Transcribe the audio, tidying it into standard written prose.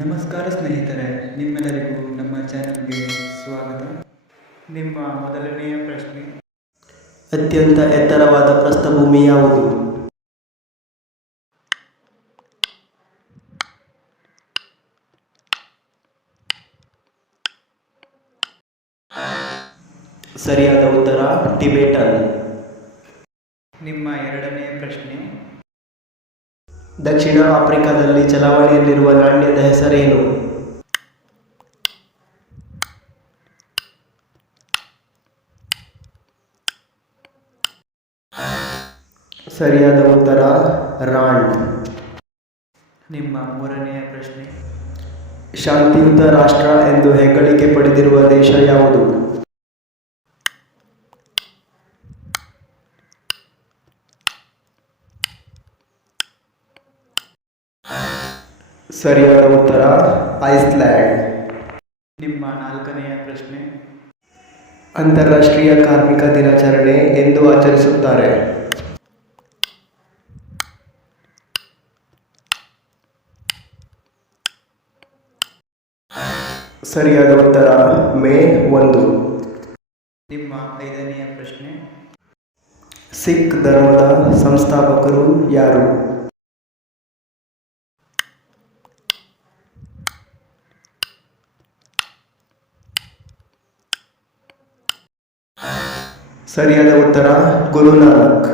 ನಮಸ್ಕಾರ ಸ್ನೇಹಿತರೆ, ನಿಮ್ಮೆಲ್ಲರಿಗೂ ನಮ್ಮ ಚಾನಲ್ಗೆ ಸ್ವಾಗತ. ನಿಮ್ಮ ಮೊದಲನೆಯ ಪ್ರಶ್ನೆ: ಅತ್ಯಂತ ಎತ್ತರವಾದ ಪ್ರಸ್ಥಭೂಮಿ ಯಾವುದು? ಸರಿಯಾದ ಉತ್ತರ ಟಿಬೆಟನ್. ನಿಮ್ಮ ಎರಡನೆಯ ಪ್ರಶ್ನೆ: ದಕ್ಷಿಣ ಆಫ್ರಿಕಾದಲ್ಲಿ ಚಲಾವಣೆಯಲ್ಲಿರುವ ನಾಣ್ಯದ ಹೆಸರೇನು? ಸರಿಯಾದ ಉತ್ತರ ರಾಂಡ್. ನಿಮ್ಮ ಮೂರನೆಯ ಪ್ರಶ್ನೆ: ಶಾಂತಿಯುತ ರಾಷ್ಟ್ರ ಎಂದು ಹೆಗ್ಗಳಿಕೆ ಪಡೆದಿರುವ ದೇಶ ಯಾವುದು? ಸರಿಯಾದ ಉತ್ತರ ಐಸ್ಲ್ಯಾಂಡ್. ನಿಮ್ಮ ನಾಲ್ಕನೆಯ ಪ್ರಶ್ನೆ: ಅಂತಾರಾಷ್ಟ್ರೀಯ ಕಾರ್ಮಿಕ ದಿನಾಚರಣೆ ಎಂದು ಆಚರಿಸುತ್ತಾರೆ? ಸರಿಯಾದ ಉತ್ತರ ಮೇ 1. ನಿಮ್ಮ ಐದನೆಯ ಪ್ರಶ್ನೆ: ಸಿಖ್ ಧರ್ಮದ ಸಂಸ್ಥಾಪಕರು ಯಾರು? ಸರಿಯಾದ ಉತ್ತರ ಗುರು ನಾನಕ್.